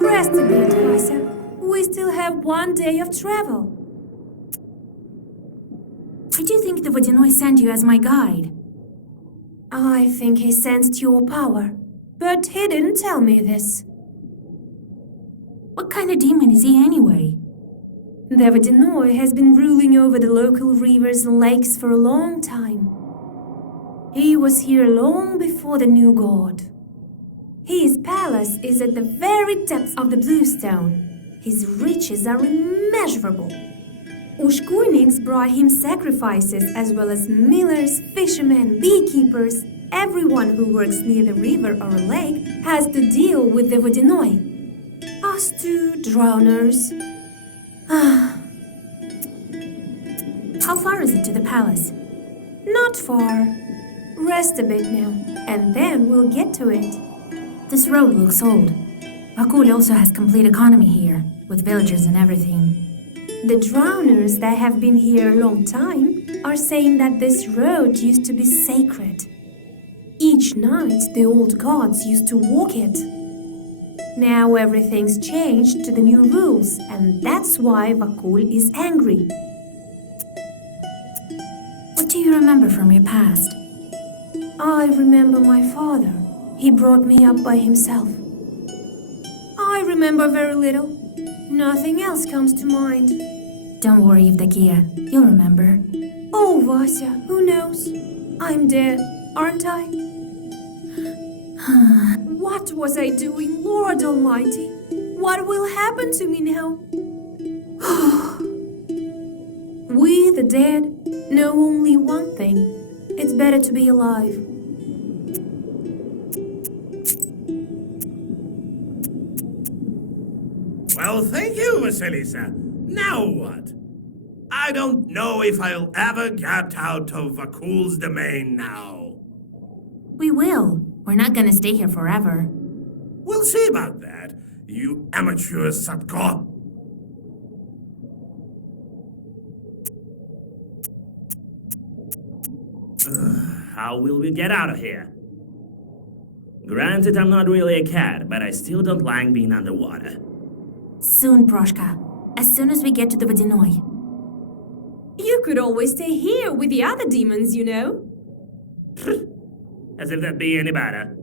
Rest a bit, Vasa. We still have 1 day of travel. Why do you think the Vodyanoi sent you as my guide? I think he sensed your power, but he didn't tell me this. What kind of demon is he anyway? The Vodyanoi has been ruling over the local rivers and lakes for a long time. He was here long before the new god. His palace is at the very depths of the Bluestone. His riches are immeasurable. Ushkuiniks brought him sacrifices as well as millers, fishermen, beekeepers. Everyone who works near the river or a lake has to deal with the Vodyanoi. Us two drowners. How far is it to the palace? Not far. Rest a bit now, and then we'll get to it. This road looks old. Vakul also has complete economy here, with villagers and everything. The drowners that have been here a long time are saying that this road used to be sacred. Each night, the old gods used to walk it. Now everything's changed to the new rules, and that's why Vakul is angry. What do you remember from your past? I remember my father. He brought me up by himself. I remember very little. Nothing else comes to mind. Don't worry, Evdokia. You'll remember. Oh, Vasya, who knows? I'm dead, aren't I? What was I doing, Lord Almighty? What will happen to me now? We, the dead, know only one thing. It's better to be alive. Well, thank you, Vasilisa. Now what? I don't know if I'll ever get out of Vakul's domain now. We will. We're not gonna stay here forever. We'll see about that, you amateur Satko. How will we get out of here? Granted, I'm not really a cat, but I still don't like being underwater. Soon, Proshka. As soon as we get to the Vodyanoi. You could always stay here with the other demons, you know. As if that'd be any better.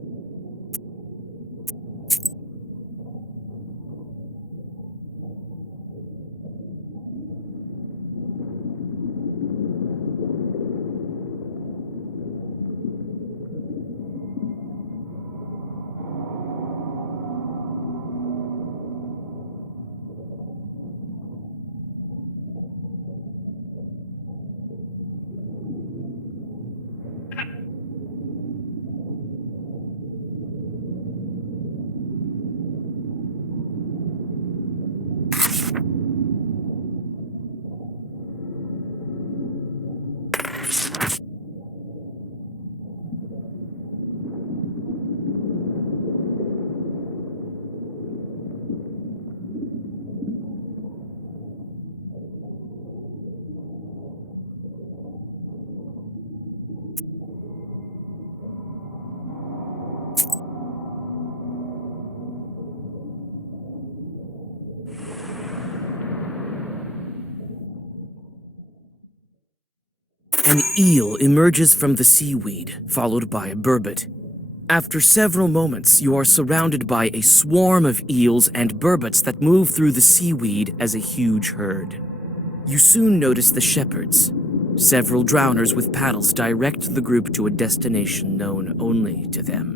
An eel emerges from the seaweed, followed by a burbot. After several moments, you are surrounded by a swarm of eels and burbots that move through the seaweed as a huge herd. You soon notice the shepherds. Several drowners with paddles direct the group to a destination known only to them.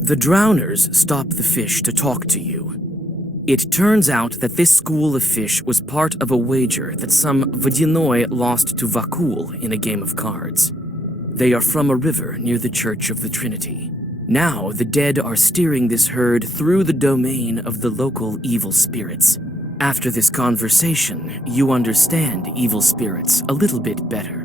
The drowners stop the fish to talk to you. It turns out that this school of fish was part of a wager that some Vodyanoi lost to Vakul in a game of cards. They are from a river near the Church of the Trinity. Now the dead are steering this herd through the domain of the local evil spirits. After this conversation, you understand evil spirits a little bit better.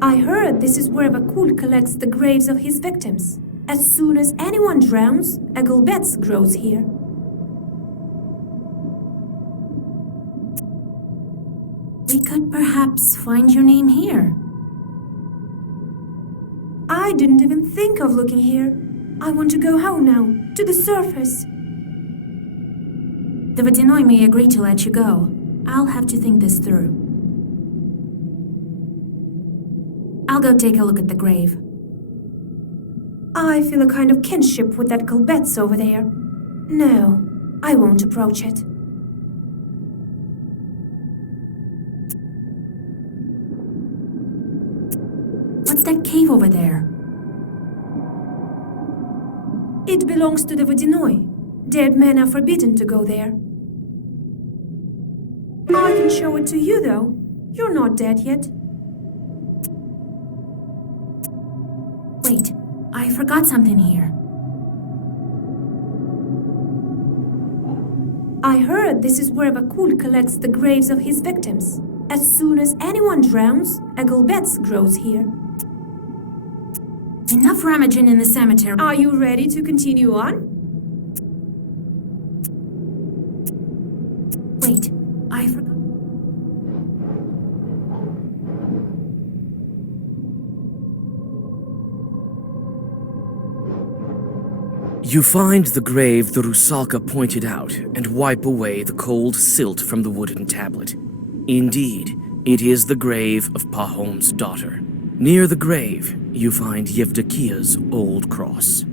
I heard this is where Vakul collects the graves of his victims. As soon as anyone drowns, a Gulbets grows here. We could perhaps find your name here. I didn't even think of looking here. I want to go home now, to the surface. The Vodyanoi may agree to let you go. I'll have to think this through. I'll go take a look at the grave. I feel a kind of kinship with that Gulbets over there. No, I won't approach it. What's that cave over there? It belongs to the Vodyanoi. Dead men are forbidden to go there. I can show it to you, though. You're not dead yet. Wait, I forgot something here. I heard this is where Vakul collects the graves of his victims. As soon as anyone drowns, a Gulbets grows here. Enough rummaging in the cemetery. Are you ready to continue on? Wait, I forgot. You find the grave the Rusalka pointed out and wipe away the cold silt from the wooden tablet. Indeed, it is the grave of Pahom's daughter. Near the grave, you find Yevdokia's old cross.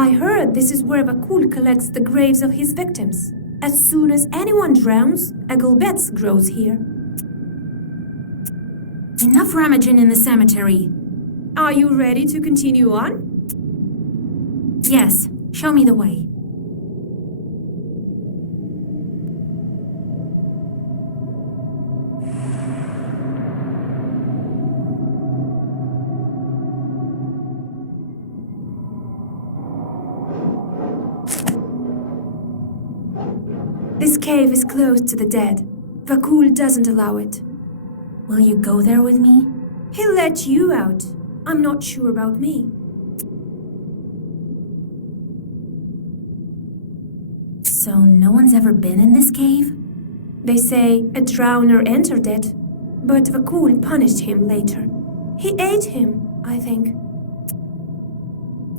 I heard this is where Vakul collects the graves of his victims. As soon as anyone drowns, a Gulbets grows here. Enough rummaging in the cemetery. Are you ready to continue on? Yes, show me the way. This cave is closed to the dead. Vakul doesn't allow it. Will you go there with me? He'll let you out. I'm not sure about me. So no one's ever been in this cave? They say a drowner entered it, but Vakul punished him later. He ate him, I think.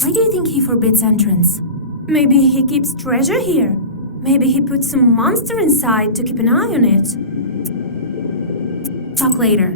Why do you think he forbids entrance? Maybe he keeps treasure here. Maybe he put some monster inside to keep an eye on it. Talk later.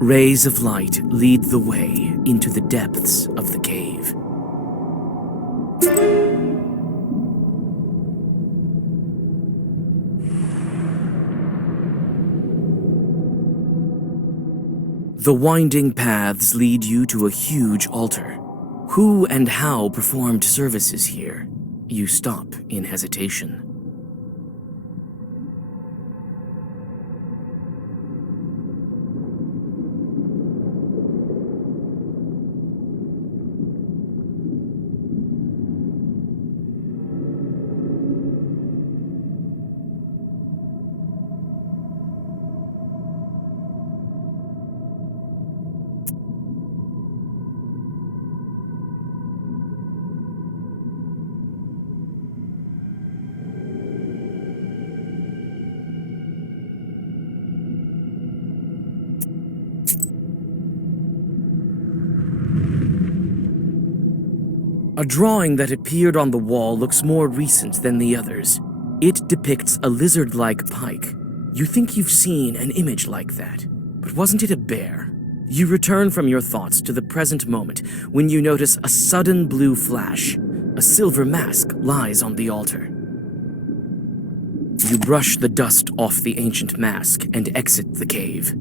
Rays of light lead the way into the depths of the cave. The winding paths lead you to a huge altar. Who and how performed services here? You stop in hesitation. A drawing that appeared on the wall looks more recent than the others. It depicts a lizard-like pike. You think you've seen an image like that, but wasn't it a bear? You return from your thoughts to the present moment when you notice a sudden blue flash. A silver mask lies on the altar. You brush the dust off the ancient mask and exit the cave.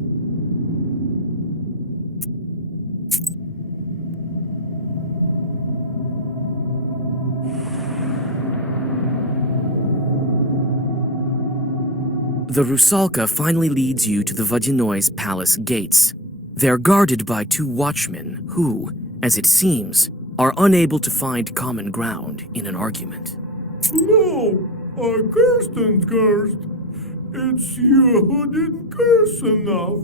The Rusalka finally leads you to the Vodinoy's palace gates. They're guarded by two watchmen who, as it seems, are unable to find common ground in an argument. No, I cursed and cursed. It's you who didn't curse enough.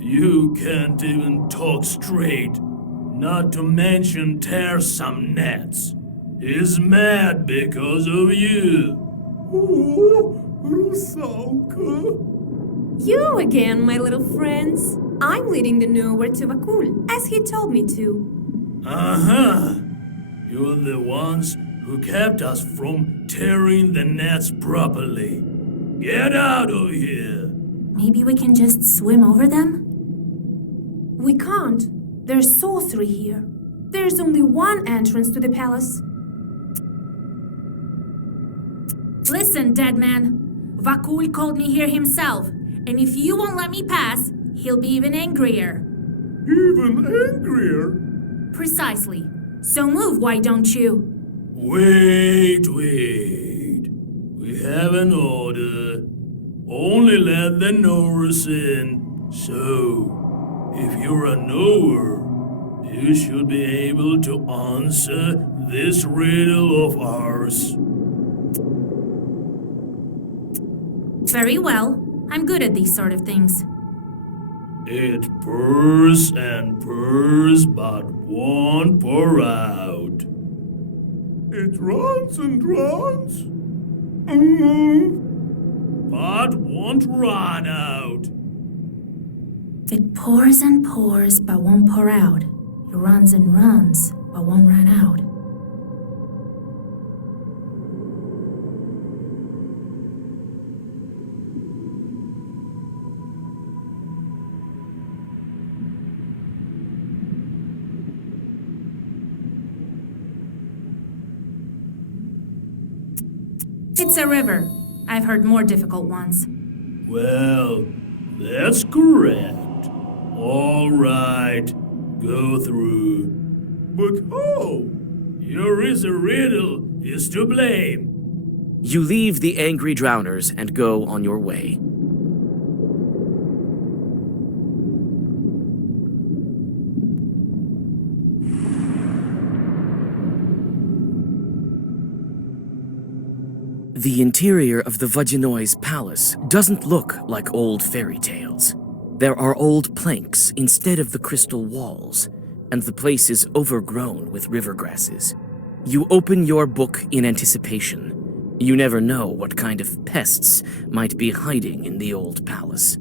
You can't even talk straight, not to mention tear some nets. He's mad because of you. Oh, Rusalka. You again, my little friends. I'm leading the nowhere to Vakul, as he told me to. Uh-huh. You're the ones who kept us from tearing the nets properly. Get out of here. Maybe we can just swim over them? We can't. There's sorcery here. There's only one entrance to the palace. Listen, dead man. Vakul called me here himself, and if you won't let me pass, he'll be even angrier. Even angrier? Precisely. So move, why don't you? Wait. We have an order. Only let the Norse in. So, If you're a knower, you should be able to answer this riddle of ours. Very well. I'm good at these sort of things. It purrs and purrs, but won't pour out. It runs and runs, but won't run out. It pours and pours, but won't pour out. It runs and runs, but won't run out. It's a river. I've heard more difficult ones. Well, that's correct. All right, go through. But how? Your is a riddle is to blame. You leave the angry drowners and go on your way. The interior of the Vajinois palace doesn't look like old fairy tales. There are old planks instead of the crystal walls, and the place is overgrown with river grasses. You open your book in anticipation. You never know what kind of pests might be hiding in the old palace.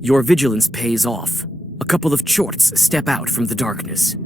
Your vigilance pays off. A couple of chorts step out from the darkness.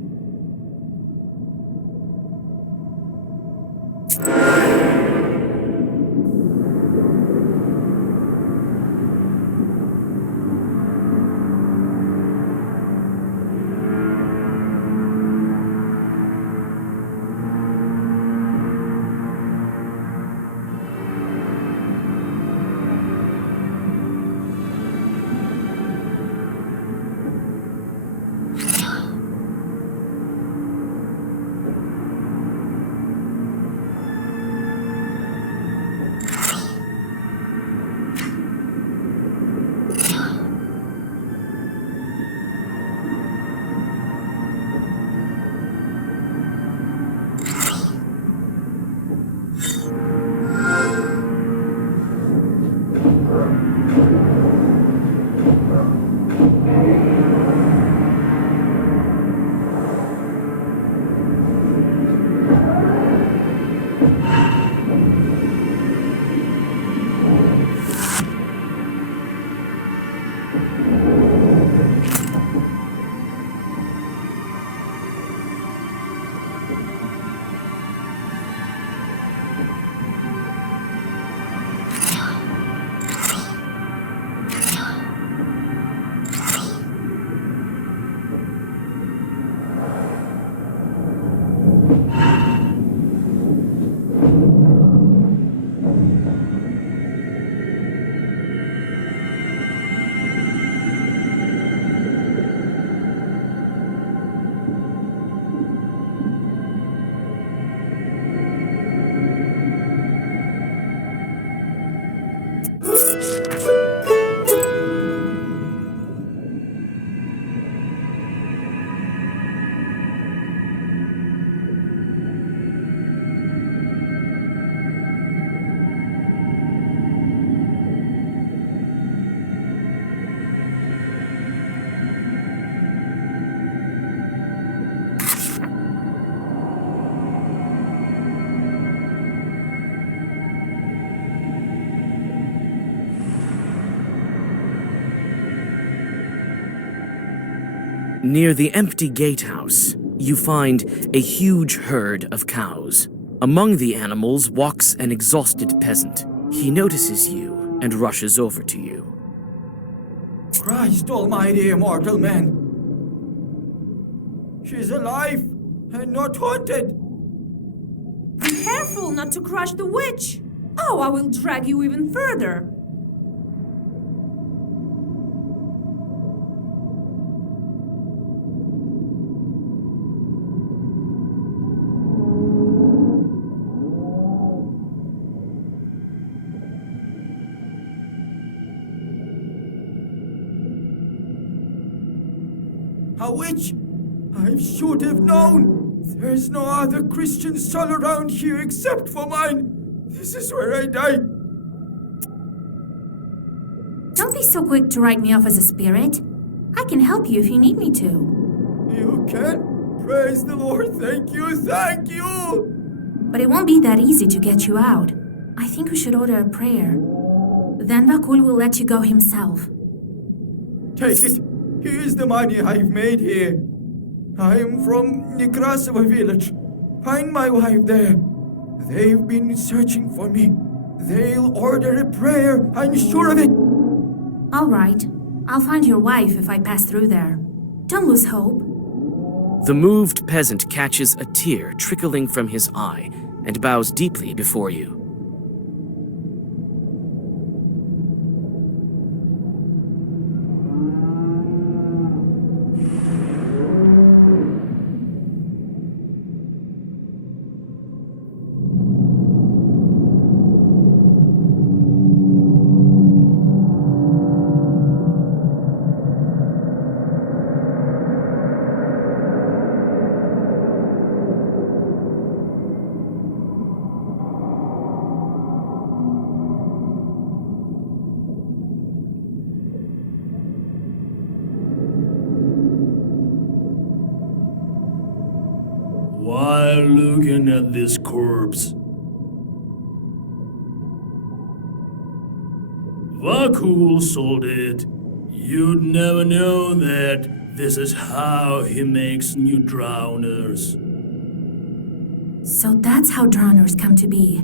Near the empty gatehouse, you find a huge herd of cows. Among the animals walks an exhausted peasant. He notices you and rushes over to you. Christ almighty, immortal man! She's alive and not haunted! Be careful not to crush the witch! Oh, I will drag you even further! A witch? I should have known. There's no other Christian soul around here except for mine. This is where I die. Don't be so quick to write me off as a spirit. I can help you if you need me to. You can? Praise the Lord. Thank you. Thank you. But it won't be that easy to get you out. I think we should order a prayer. Then Vakul will let you go himself. Take it. Here's the money I've made here. I am from Nekrasova village. Find my wife there. They've been searching for me. They'll order a prayer. I'm sure of it. All right. I'll find your wife if I pass through there. Don't lose hope. The moved peasant catches a tear trickling from his eye and bows deeply before you. While looking at this corpse, Vakul sold it. You'd never know that this is how he makes new drowners. So that's how drowners come to be.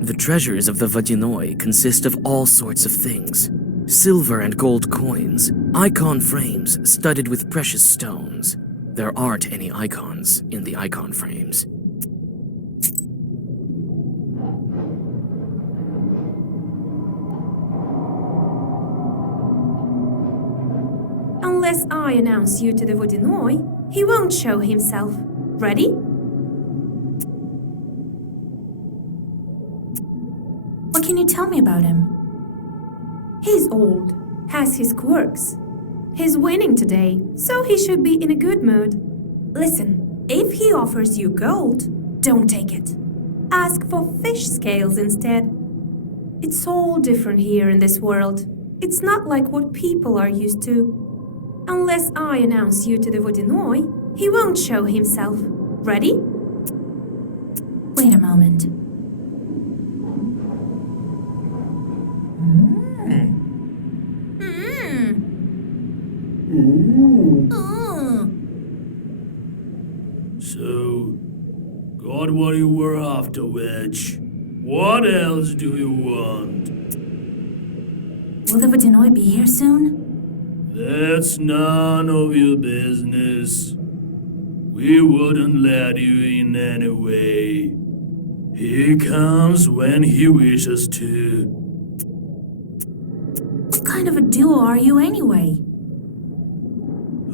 The treasures of the Vodyanoi consist of all sorts of things. Silver and gold coins, icon frames studded with precious stones. There aren't any icons in the icon frames. Unless I announce you to the Vodyanoi, he won't show himself. Ready? What can you tell me about him? He's old, has his quirks. He's winning today, so he should be in a good mood. Listen, if he offers you gold, don't take it. Ask for fish scales instead. It's all different here in this world. It's not like what people are used to. Unless I announce you to the Vodyanoi, he won't show himself. Ready? Wait a moment. So, got what you were after, witch. What else do you want? Will the Vodyanoi be here soon? That's none of your business. We wouldn't let you in anyway. He comes when he wishes to. What kind of a duo are you anyway?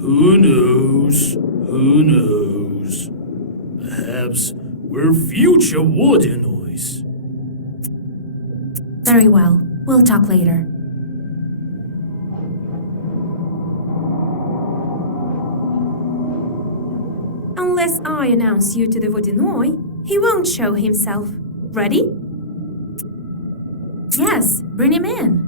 Who knows? Who knows? Perhaps we're future Vodyanoi. Very well. We'll talk later. Unless I announce you to the Vodyanoi, he won't show himself. Ready? Yes, bring him in.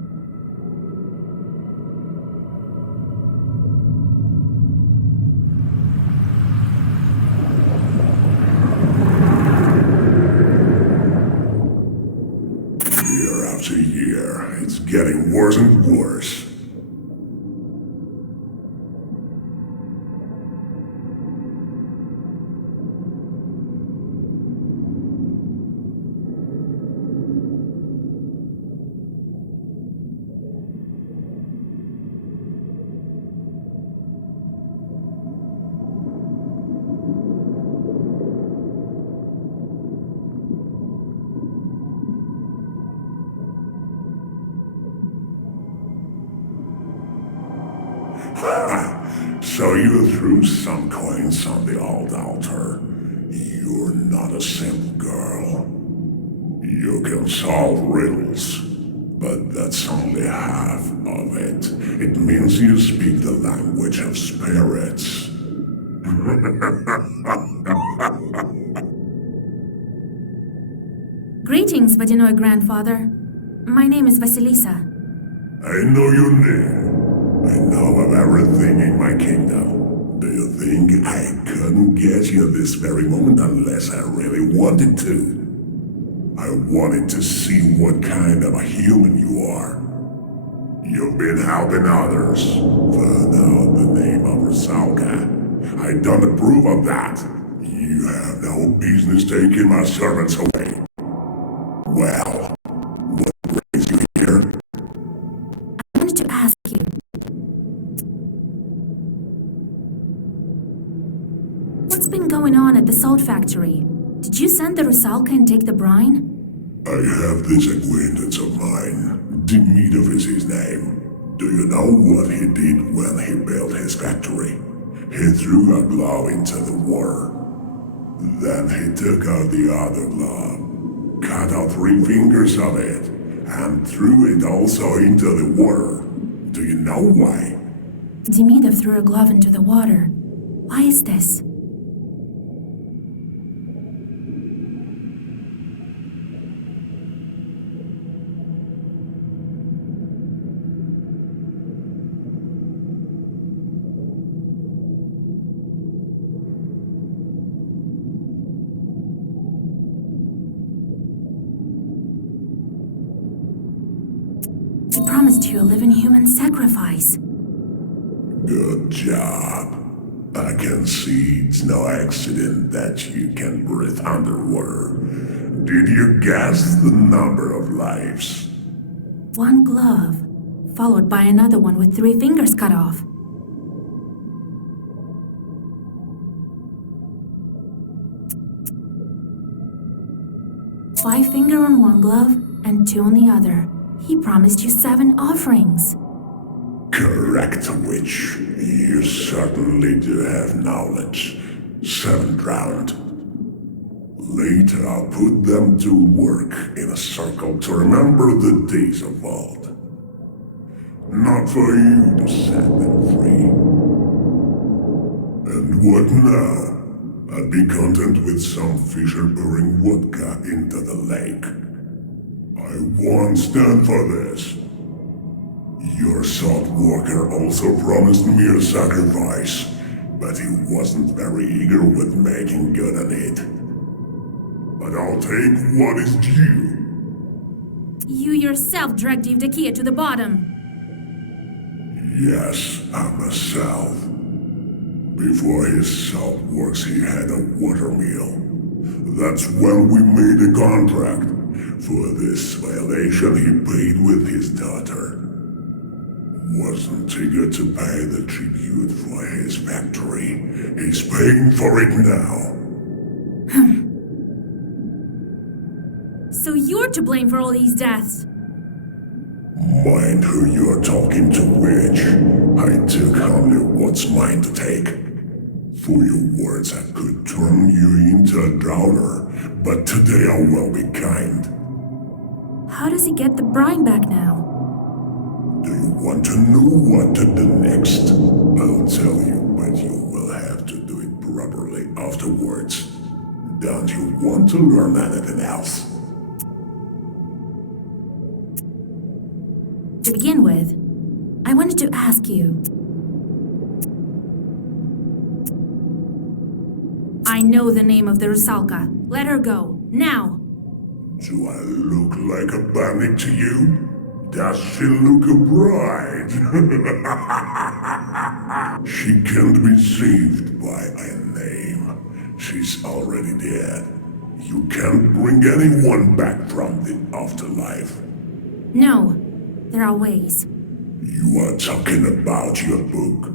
Year after year, it's getting worse and worse. So you threw some coins on the old altar. You're not a simple girl. You can solve riddles, but that's only half of it. It means you speak the language of spirits. Greetings, Vodяной grandfather. My name is Vasilisa. I know your name. I know of everything in my kingdom. Do you think I couldn't get you this very moment unless I really wanted to? I wanted to see what kind of a human you are. You've been helping others. Found out the name of Rusalka. I don't approve of that. You have no business taking my servants away. Well, what brings you here? I wanted to ask you. What's been going on at the salt factory? Did you send the Rusalka and take the brine? I have this acquaintance of mine. Demidov is his name. Do you know what he did when he built his factory? He threw a glove into the water. Then he took out the other glove, cut out 3 fingers of it, and threw it also into the water. Do you know why? Demidov threw a glove into the water. Why is this? He promised you a living human sacrifice. Good job. I can see it's no accident that you can breathe underwater. Did you guess the number of lives? 1 glove, followed by another one with 3 fingers cut off. Five finger on 1 glove and 2 on the other. He promised you 7 offerings. Correct, witch. You certainly do have knowledge. 7 drowned. Later I'll put them to work in a circle to remember the days of old. Not for you to set them free. And what now? I'd be content with some fisher pouring vodka into the lake. I won't stand for this. Your salt worker also promised me a sacrifice, but he wasn't very eager with making good on it. But I'll take what is due. You yourself dragged Evdokia to the bottom. Yes, I myself. Before his salt works, he had a water mill. That's when we made a contract. For this violation, he paid with his daughter. Wasn't eager to pay the tribute for his factory. He's paying for it now. So you're to blame for all these deaths. Mind who you're talking to, witch. I took only what's mine to take. For your words, I could turn you into a drowner, but today I will be kind. How does he get the brine back now? Do you want to know what to do next? I'll tell you, but you will have to do it properly afterwards. Don't you want to learn anything else? To begin with, I wanted to ask you. I know the name of the Rusalka. Let her go, now! Do I look like a bandit to you? Does she look a bride? She can't be saved by a name. She's already dead. You can't bring anyone back from the afterlife. No, there are ways. You are talking about your book.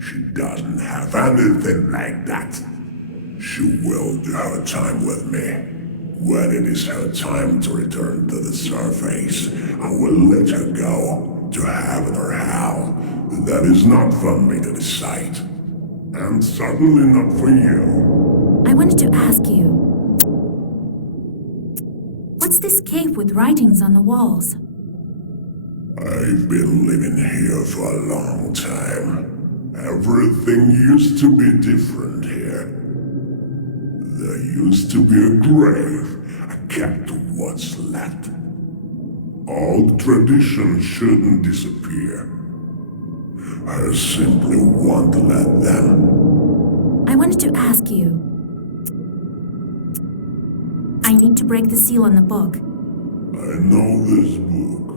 She doesn't have anything like that. She will do her time with me. When it is her time to return to the surface, I will let her go to heaven or hell. That is not for me to decide. And certainly not for you. I wanted to ask you. What's this cave with writings on the walls? I've been living here for a long time. Everything used to be different here. There used to be a grave, kept what's left. Old traditions shouldn't disappear. I simply want to let them. I wanted to ask you. I need to break the seal on the book. I know this book,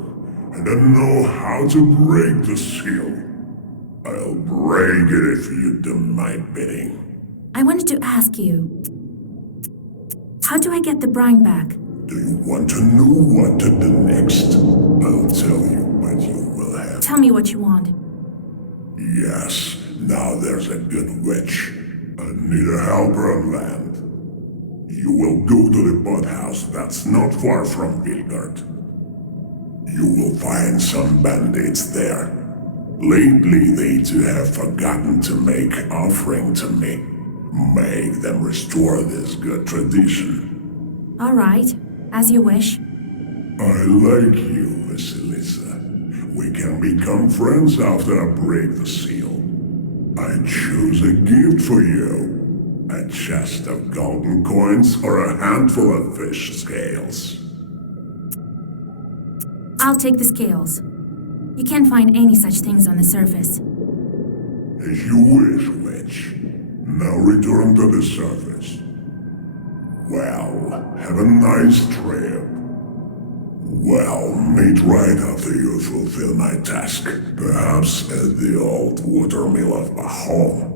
and I know how to break the seal. I'll break it if you do my bidding. I wanted to ask you. How do I get the brine back? Do you want to know what to do next? I'll tell you, but you will have... Tell me what you want. Yes, now there's a good witch. I need a helper on land. You will go to the boathouse that's not far from Vilgard. You will find some bandits there. Lately, they too have forgotten to make offering to me. Make them restore this good tradition. All right, as you wish. I like you, Vasilisa. We can become friends after I break the seal. I choose a gift for you. A chest of golden coins or a handful of fish scales. I'll take the scales. You can't find any such things on the surface. As you wish, witch. Now return to the surface. Well, have a nice trip. Well, meet right after you fulfill my task. Perhaps at the old watermill of Bahom.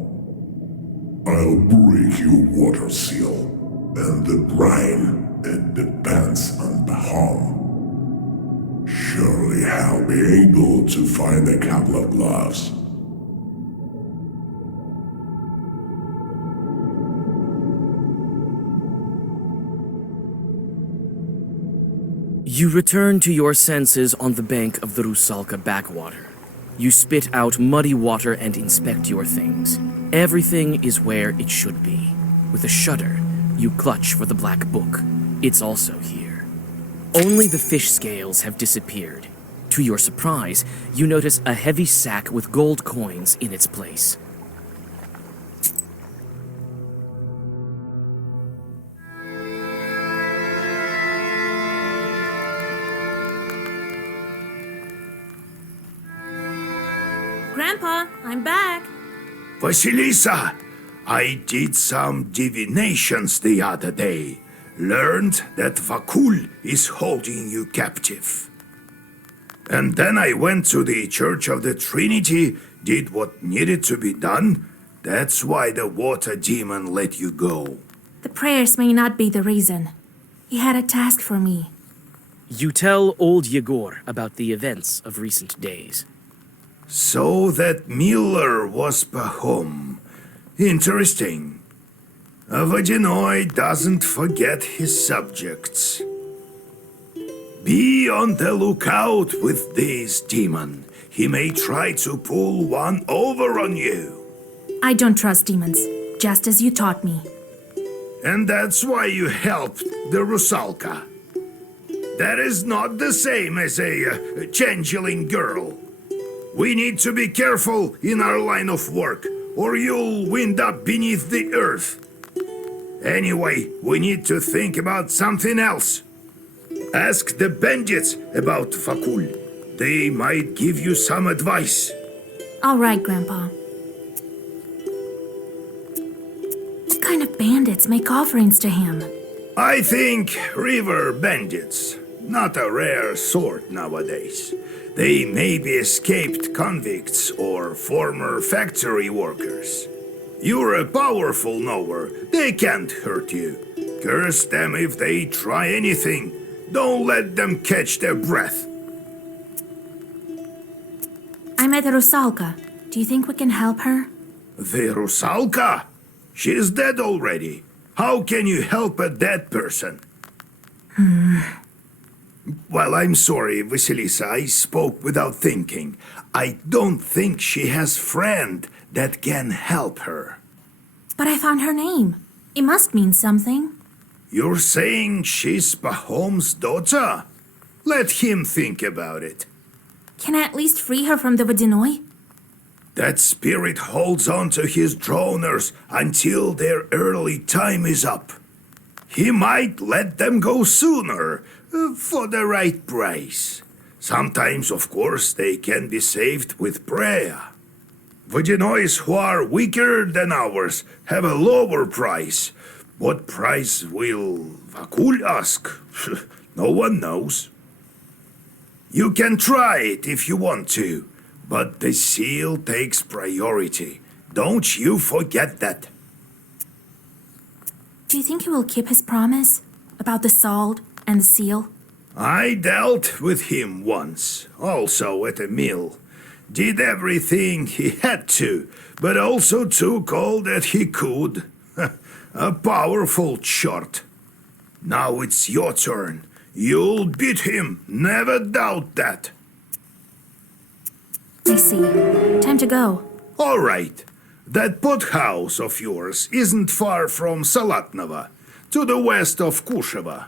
I'll break your water seal. And the brine, it depends on Bahom. Surely I'll be able to find a couple of gloves. You return to your senses on the bank of the Rusalka backwater. You spit out muddy water and inspect your things. Everything is where it should be. With a shudder, you clutch for the black book. It's also here. Only the fish scales have disappeared. To your surprise, you notice a heavy sack with gold coins in its place. Grandpa, I'm back. Vasilisa, I did some divinations the other day. Learned that Vakul is holding you captive. And then I went to the Church of the Trinity, did what needed to be done. That's why the water demon let you go. The prayers may not be the reason. He had a task for me. You tell old Yegor about the events of recent days. So that Miller was Bahom. Interesting. A Vadinoi doesn't forget his subjects. Be on the lookout with this demon. He may try to pull one over on you. I don't trust demons, just as you taught me. And that's why you helped the Rusalka. That is not the same as a changeling girl. We need to be careful in our line of work, or you'll wind up beneath the earth. Anyway, we need to think about something else. Ask the bandits about Vakul. They might give you some advice. All right, Grandpa. What kind of bandits make offerings to him? I think river bandits. Not a rare sort nowadays. They may be escaped convicts or former factory workers. You're a powerful knower. They can't hurt you. Curse them if they try anything. Don't let them catch their breath. I met Rusalka. Do you think we can help her? The Rusalka? She's dead already. How can you help a dead person? Well, I'm sorry, Vasilisa. I spoke without thinking. I don't think she has friend that can help her. But I found her name. It must mean something. You're saying she's Pahom's daughter? Let him think about it. Can I at least free her from the Vodinoi? That spirit holds on to his droners until their early time is up. He might let them go sooner, for the right price. Sometimes, of course, they can be saved with prayer. Vodinois who are weaker than ours have a lower price. What price will Vakul ask? No one knows. You can try it if you want to, but the seal takes priority. Don't you forget that. Do you think he will keep his promise about the salt and the seal? I dealt with him once, also at a mill. Did everything he had to, but also took all that he could. A powerful shot. Now it's your turn. You'll beat him, never doubt that. I see. Time to go. All right. That pothouse of yours isn't far from Salatnova, to the west of Kusheva.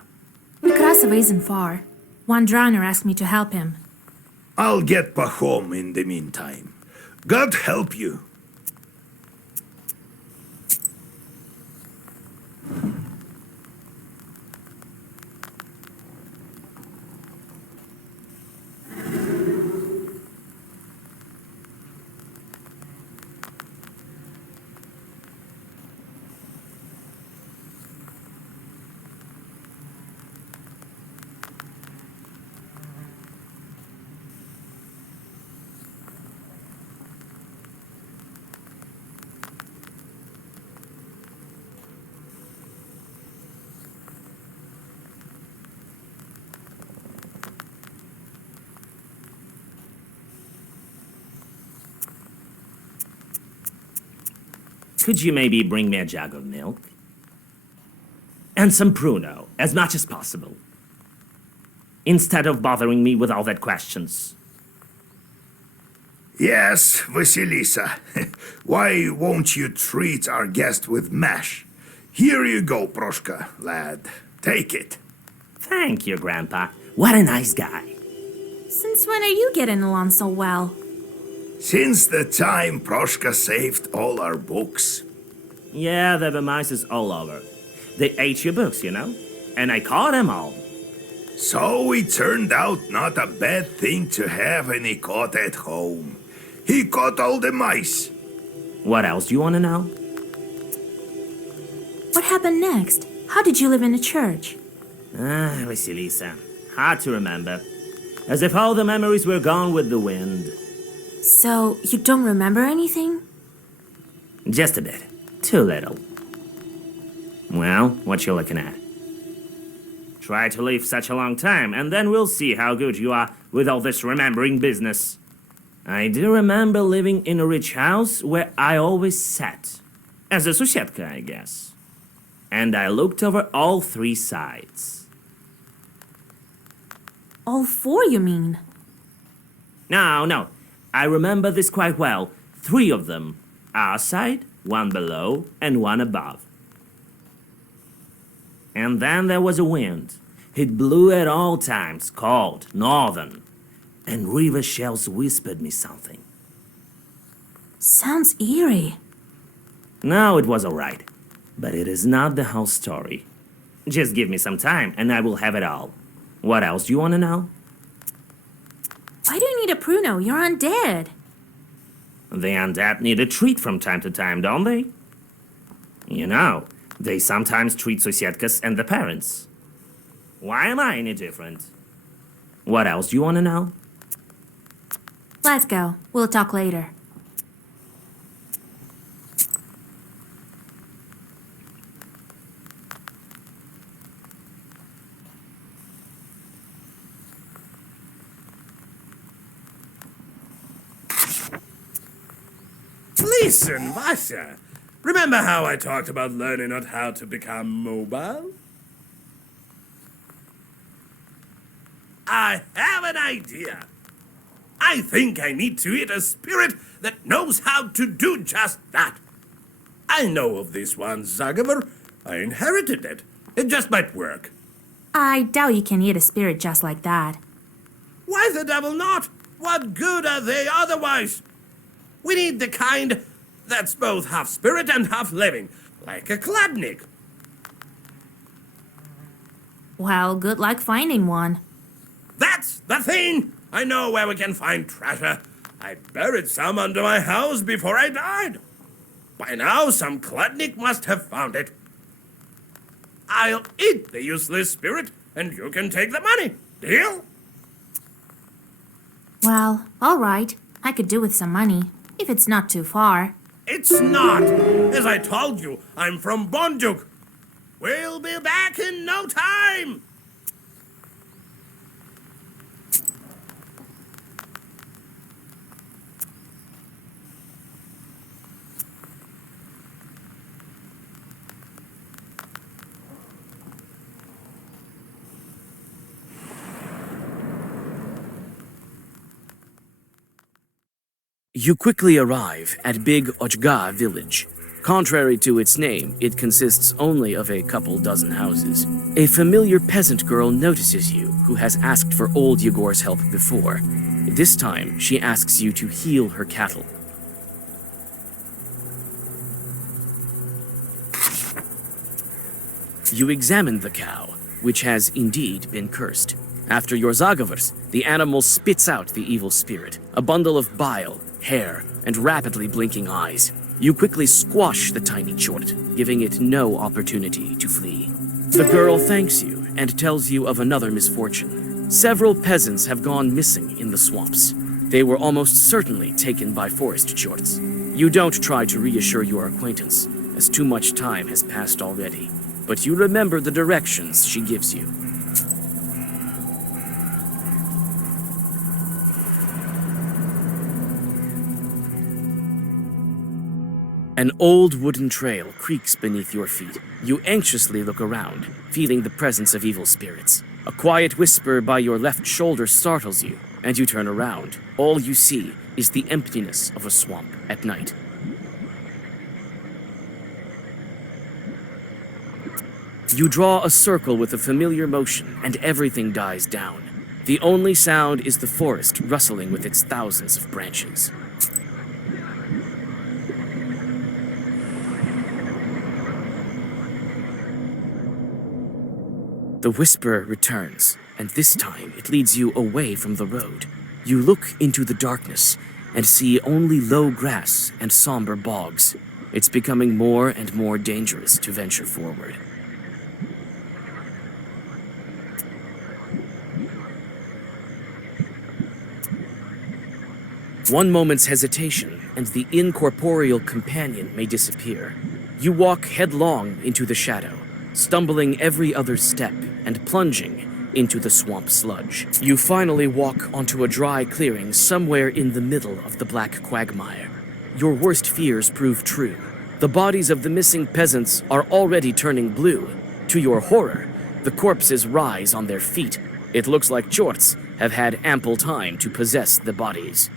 Nekrasov isn't far. One drowner asked me to help him. I'll get Pahom in the meantime. God help you. Could you maybe bring me a jug of milk? And some pruno, as much as possible. Instead of bothering me with all that questions. Yes, Vasilisa. Why won't you treat our guest with mash? Here you go, Proshka, lad. Take it. Thank you, Grandpa. What a nice guy. Since when are you getting along so well? Since the time Proshka saved all our books. Yeah, there were mice all over. They ate your books, you know? And I caught them all. So it turned out not a bad thing to have any caught at home. He caught all the mice. What else do you want to know? What happened next? How did you live in a church? Vasilisa. Hard to remember. As if all the memories were gone with the wind. So, you don't remember anything? Just a bit. Too little. Well, what you looking at? Try to live such a long time, and then we'll see how good you are with all this remembering business. I do remember living in a rich house where I always sat. As a susietka, I guess. And I looked over all three sides. All four, you mean? No. I remember this quite well. 3 of them. Our side, 1 below, and 1 above. And then there was a wind. It blew at all times, cold, northern. And river shells whispered me something. Sounds eerie. No, it was all right. But it is not the whole story. Just give me some time, and I will have it all. What else do you want to know? Why do you need a pruno? You're undead. The undead need a treat from time to time, don't they? You know, they sometimes treat Sosietkas and the parents. Why am I any different? What else do you want to know? Let's go. We'll talk later. Listen, Vasya. Remember how I talked about learning not how to become mobile? I have an idea. I think I need to eat a spirit that knows how to do just that. I know of this one, Zagaver. I inherited it. It just might work. I doubt you can eat a spirit just like that. Why the devil not? What good are they otherwise? We need the kind that's both half spirit and half living, like a Kladnik. Well, good luck finding one. That's the thing! I know where we can find treasure. I buried some under my house before I died. By now, some Kladnik must have found it. I'll eat the useless spirit, and you can take the money. Deal? Well, all right. I could do with some money, if it's not too far. It's not. As I told you, I'm from Bonjuk. We'll be back in no time. You quickly arrive at Big Ochga village. Contrary to its name, it consists only of a couple dozen houses. A familiar peasant girl notices you, who has asked for old Yegor's help before. This time, she asks you to heal her cattle. You examine the cow, which has indeed been cursed. After your Zagavers, the animal spits out the evil spirit, a bundle of bile, hair, and rapidly blinking eyes. You quickly squash the tiny chort, giving it no opportunity to flee. The girl thanks you and tells you of another misfortune. Several peasants have gone missing in the swamps. They were almost certainly taken by forest chorts. You don't try to reassure your acquaintance, as too much time has passed already, but you remember the directions she gives you. An old wooden trail creaks beneath your feet. You anxiously look around, feeling the presence of evil spirits. A quiet whisper by your left shoulder startles you, and you turn around. All you see is the emptiness of a swamp at night. You draw a circle with a familiar motion, and everything dies down. The only sound is the forest rustling with its thousands of branches. The whisper returns, and this time it leads you away from the road. You look into the darkness and see only low grass and somber bogs. It's becoming more and more dangerous to venture forward. One moment's hesitation, and the incorporeal companion may disappear. You walk headlong into the shadow, stumbling every other step and plunging into the swamp sludge. You finally walk onto a dry clearing somewhere in the middle of the black quagmire. Your worst fears prove true. The bodies of the missing peasants are already turning blue. To your horror, the corpses rise on their feet. It looks like Chorts have had ample time to possess the bodies.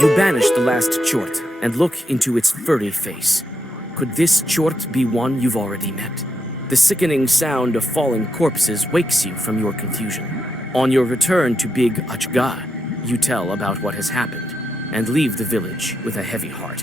You banish the last Chort and look into its furry face. Could this Chort be one you've already met? The sickening sound of falling corpses wakes you from your confusion. On your return to Big Achga, you tell about what has happened and leave the village with a heavy heart.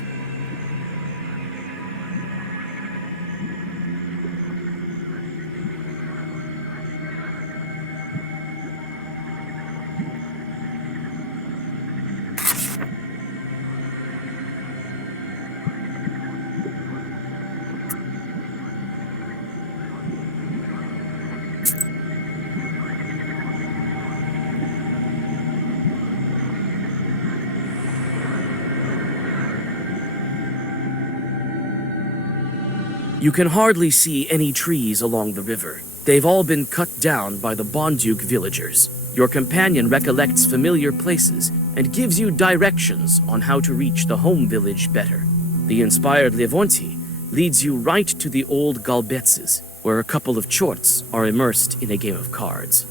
You can hardly see any trees along the river. They've all been cut down by the Bonduk villagers. Your companion recollects familiar places and gives you directions on how to reach the home village better. The inspired Levonti leads you right to the old Galbetses, where a couple of Chorts are immersed in a game of cards.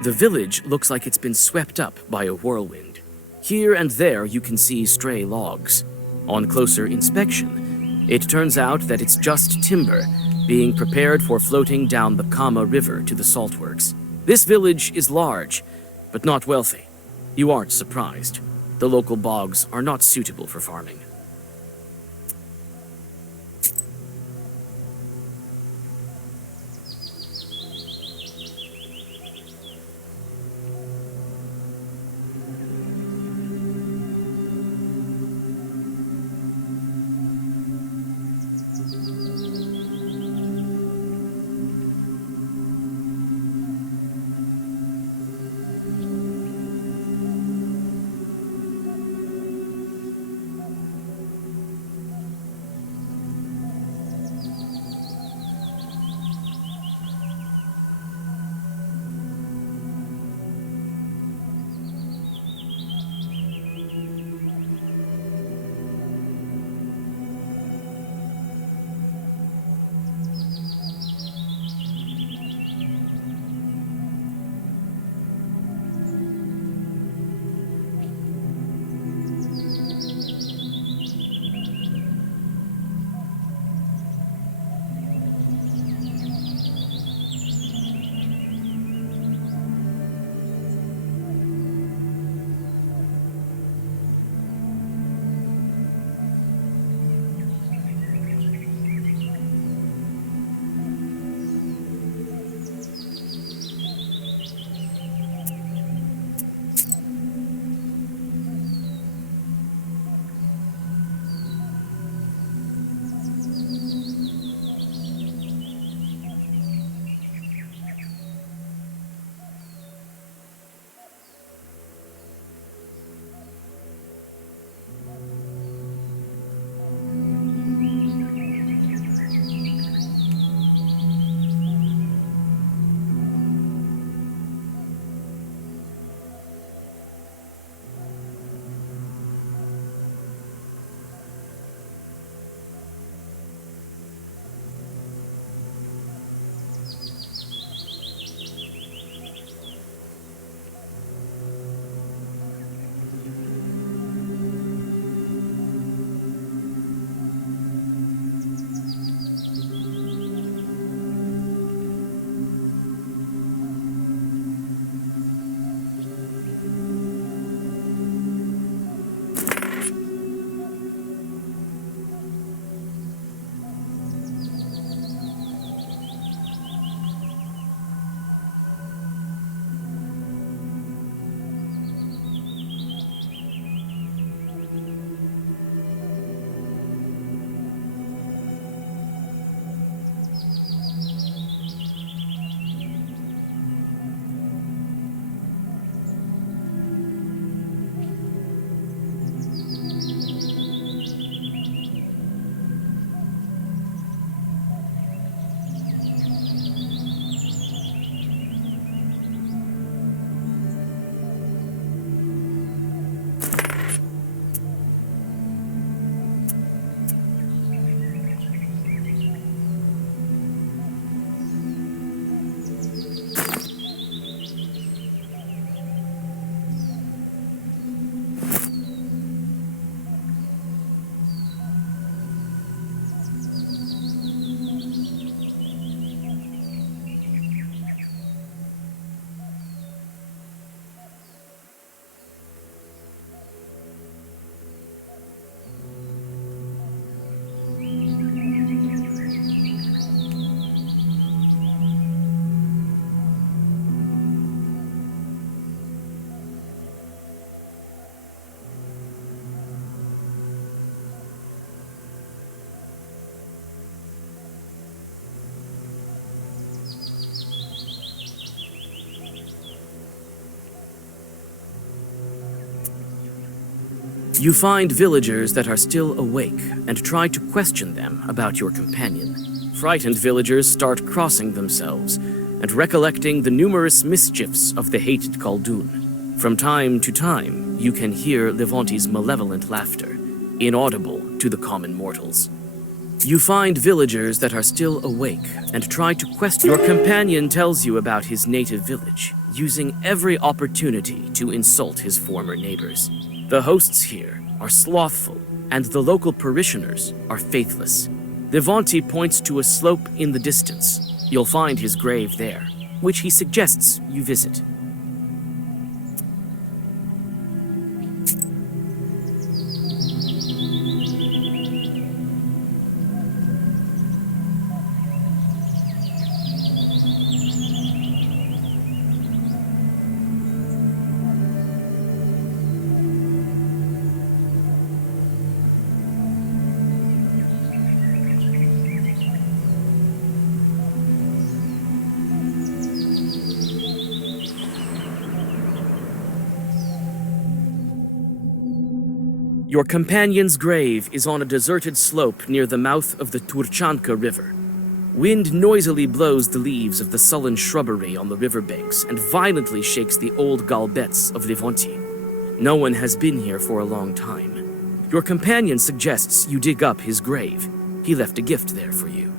The village looks like it's been swept up by a whirlwind. Here and there you can see stray logs. On closer inspection, it turns out that it's just timber being prepared for floating down the Kama River to the saltworks. This village is large, but not wealthy. You aren't surprised. The local bogs are not suitable for farming. You find villagers that are still awake and try to question them about your companion. Frightened villagers start crossing themselves and recollecting the numerous mischiefs of the hated Khaldun. From time to time, you can hear Levante's malevolent laughter, inaudible to the common mortals. You find villagers that are still awake and try to question. Your companion tells you about his native village. using every opportunity to insult his former neighbors. The hosts here are slothful, and the local parishioners are faithless. Devonti points to a slope in the distance. You'll find his grave there, which he suggests you visit. Your companion's grave is on a deserted slope near the mouth of the Turchanka River. Wind noisily blows the leaves of the sullen shrubbery on the riverbanks and violently shakes the old galbets of Livonti. No one has been here for a long time. Your companion suggests you dig up his grave. He left a gift there for you.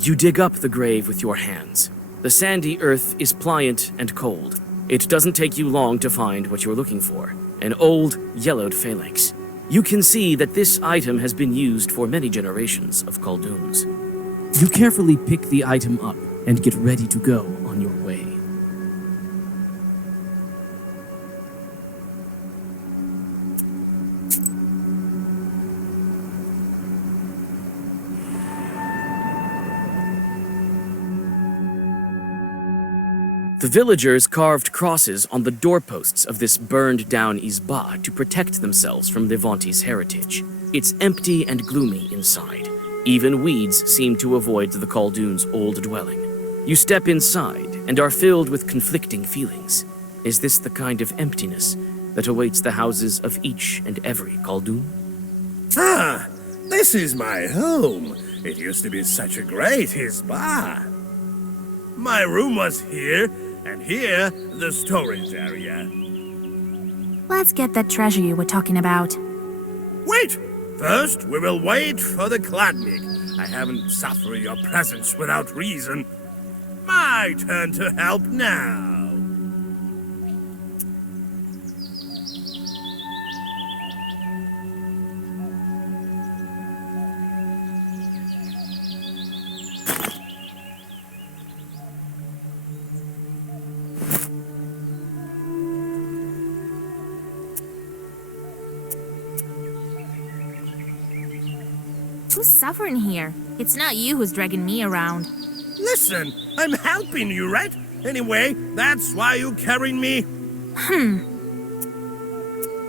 You dig up the grave with your hands. The sandy earth is pliant and cold. It doesn't take you long to find what you're looking for. An old, yellowed phalanx. You can see that this item has been used for many generations of Khaldoons. You carefully pick the item up and get ready to go on your way. The villagers carved crosses on the doorposts of this burned-down izba to protect themselves from Livonti's heritage. It's empty and gloomy inside. Even weeds seem to avoid the Khaldoon's old dwelling. You step inside and are filled with conflicting feelings. Is this the kind of emptiness that awaits the houses of each and every Khaldoon? Ah, this is my home. It used to be such a great izba. My room was here, and here, the storage area. Let's get that treasure you were talking about. Wait! First, we will wait for the Kladnik. I haven't suffered your presence without reason. My turn to help now. Who's suffering here? It's not you who's dragging me around. Listen, I'm helping you, right? Anyway, that's why you carrying me.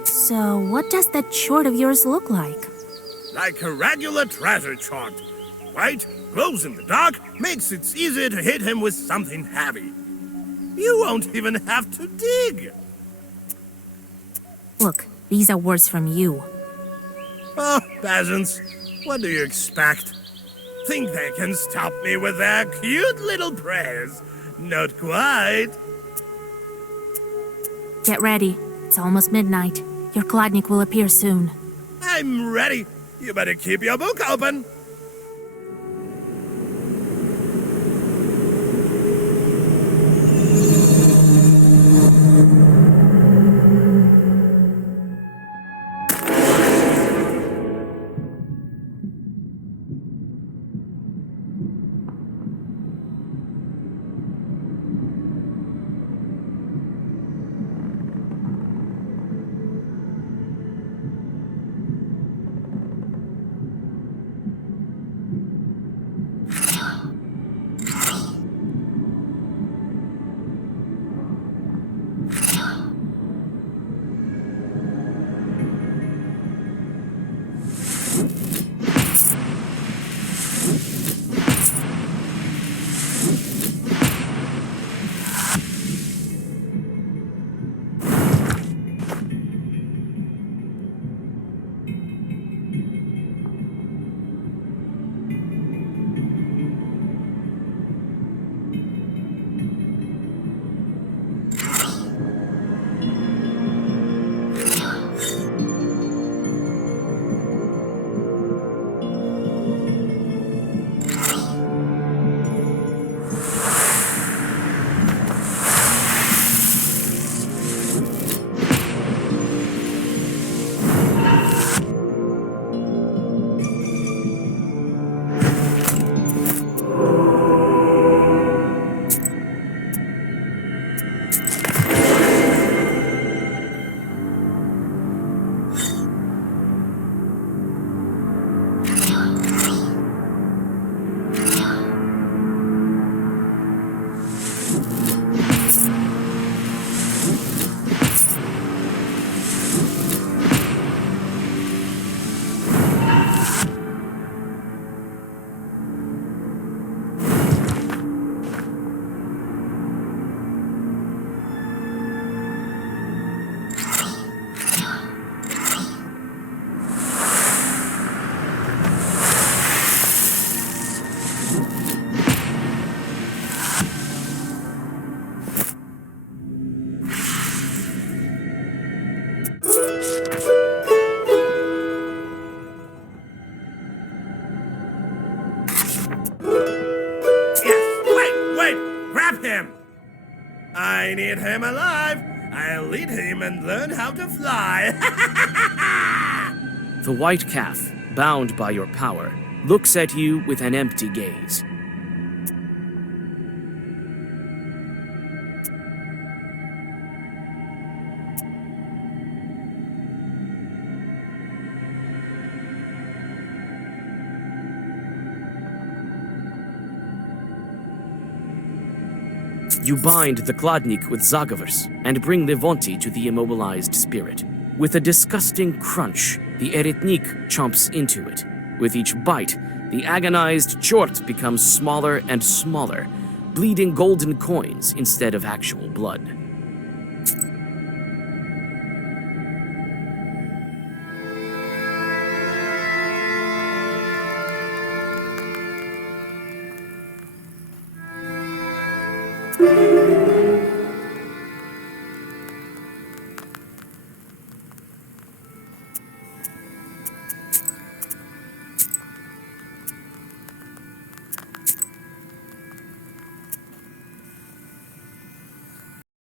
So, what does that chort of yours look like? Like a regular treasure chart. White, glows in the dark, makes it easy to hit him with something heavy. You won't even have to dig. Look, these are words from you. Oh, peasants, what do you expect? Think they can stop me with their cute little prayers? Not quite. Get ready. It's almost midnight. Your Kladnik will appear soon. I'm ready. You better keep your book open. I need him alive. I'll lead him and learn how to fly. The white calf, bound by your power, looks at you with an empty gaze. You bind the Kladnik with Zagavers and bring Levonti to the immobilized spirit. With a disgusting crunch, the Eretnik chomps into it. With each bite, the agonized Chort becomes smaller and smaller, bleeding golden coins instead of actual blood.